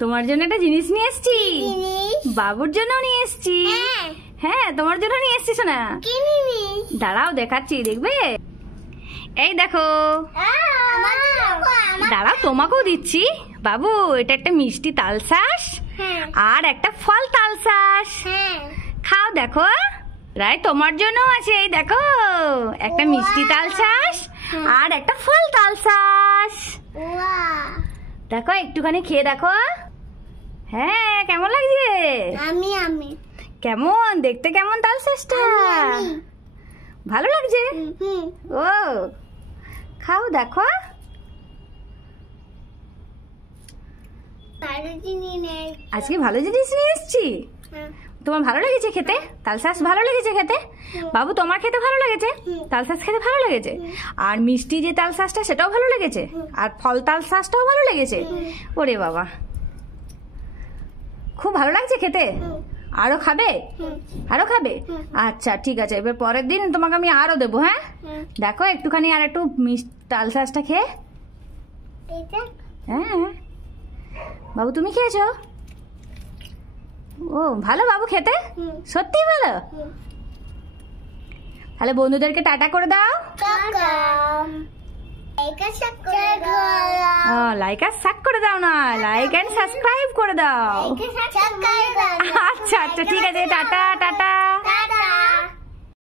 তোমার জন্য একটা জিনিস নিয়ে এসেছি, বাবুর জন্য নিয়ে এসেছি। হ্যাঁ তোমার জন্য নিয়ে এসেছি সোনা। দাঁড়াও দেখাচ্ছি, দেখবে? এই দেখো, দাঁড়াও তোমাকেও দিচ্ছি। বাবু এটা একটা মিষ্টি তালশাঁস আর একটা ফল তালশাঁস। খাও দেখো, রায় তোমার জন্য আছে। এই দেখো, একটা মিষ্টি তালশাঁস আর একটা ফল তালশাঁস। দেখো একটুখানি খেয়ে দেখো। হ্যাঁ কেমন লাগছে? কেমন দেখতে, কেমন তালশাঁসটা? ভালো লাগছে? ও খাও দেখো। আজকে ভালো জিনিস নিয়ে এসেছি। তোমার ভালো লেগেছে খেতে? তালশাঁস ভালো লেগেছে খেতে? বাবু তোমার খেতে ভালো লেগেছে? তালশাঁস খেতে ভালো লেগেছে? আর মিষ্টি যে তালশাঁসটা সেটাও ভালো লেগেছে? আর ফল তালশাঁসটাও ভালো লেগেছে? ওরে বাবা, খুব ভালো লাগছে খেতে। আরো খাবে? আরো খাবে? আচ্ছা ঠিক আছে, এবার পরের দিন তোমাকে আমি আরো দেবো। হ্যাঁ দেখো একটুখানি আর একটু মিষ্টি তালশাঁসটা খেয়ে। হ্যাঁ বাবু তুমি খেয়েছো? ও ভালো বাবু খেতে, সত্যি ভালো। তাহলে বন্ধুদেরকে টাটা করে দাও। লাইক আর সাক করে দাও না, লাইক এন্ড সাবস্ক্রাইব করে দাও। আচ্ছা আচ্ছা ঠিক আছে, টাটা টাটা।